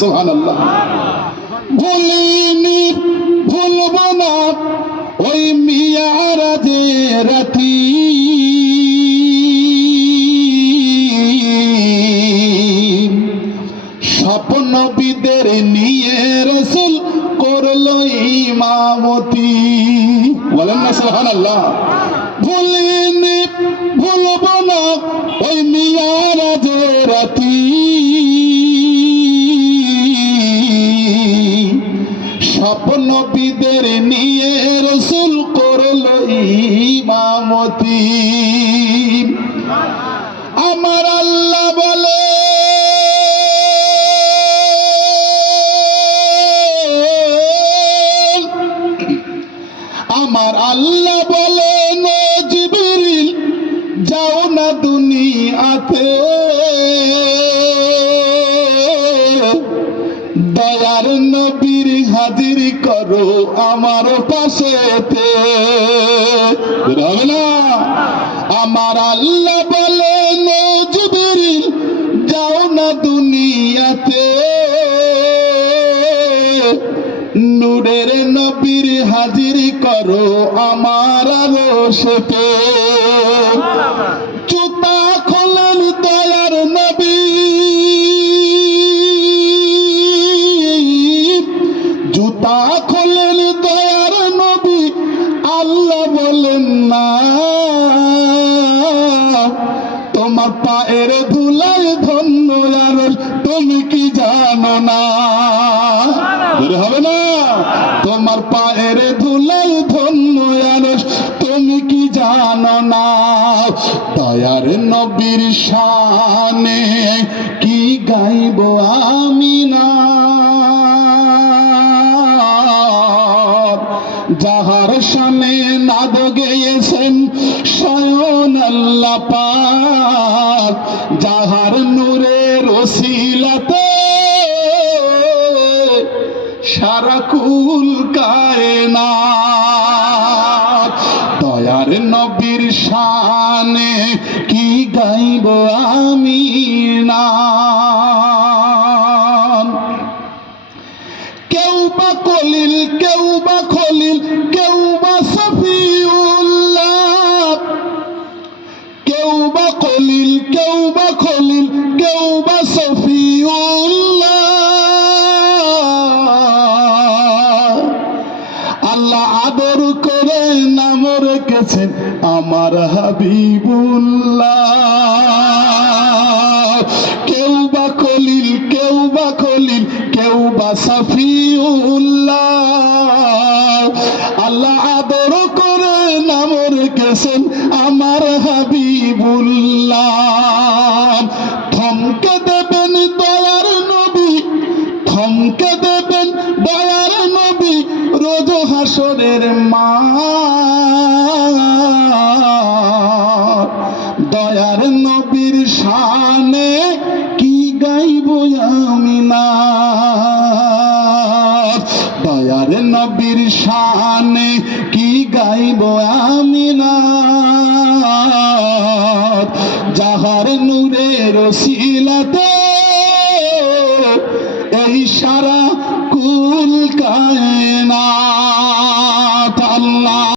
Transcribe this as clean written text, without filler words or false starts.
সুবহানাল্লাহ। ভুলিনি ভুলব না ওই মিয়ারাজের রাতি, স্বপ্ন বিদের নিয়ে রাসূল করলো ইমামতি। বলেন না সুবহানাল্লাহ। ভুলিনি ভুলব না ওই মিয়ারাজের রাতি, স্বপ্ন বিদের নিয়ে রাসূল করলো ইমামতি। আমার আল্লাহ বলে আমার আল্লাহ বলেন জিবরিল যাও না দুনিয়াতে, দয়ার নবীর হাজির করো আমার পাশেতে। হবে না? আমার আল্লাহ বলেন জিবরিল যাও না দুনিয়াতে, নূরের নবীর হাজির করো আমার আরশেতে। জুতা খোলেন দয়ার নবী, জুতা খোলেন দয়ার নবী, আল্লাহ বলেন না তোমার পায়ের ধুলায় ধন্য আরশ, তুমি কি জানো না? হবে না? তোমার পায়ের ধুলায় ধন্য আরশ, তুমি কি জানো না? দয়ার নবীর শানে কি গাইব আমি না, যাহার শানে নাদ গেয়েছেন স্বয়ং আল্লাহ পাক, যাহার নূরের ওসিলাতে সারা কুল কায়নাত। দয়ার নবীর শানে কি গাইব আমি না। কেউ বা কলিল কেউ বা খলিল কেউ বা সফিউল্লাহ, কেউ বা কলিল কেউ বা খলিল কেউ বা সফিউল্লাহ, আল্লাহ আদর করে নাম রেখেছেন আমার হাবিবুল্লাহ। কেউ বা কলিল কেউ বা খলিল কেউ বা সফিউল্লাহ, আল্লাহ আদর করে নাম রেখেছেন আমার হাবিবুল্লাহ। থমকে দেবেন দয়ার নবী, থমকে দেবেন দয়ার নবী রোজ হাসরের মাঠ। দয়ার নবীর শানে কি গাইব আমি না, দয়ার নবীর শানে কি গাইব আমি না, যাহার নূরের ওসিলাতে এই সারা কুল কায়নাত। আল্লাহ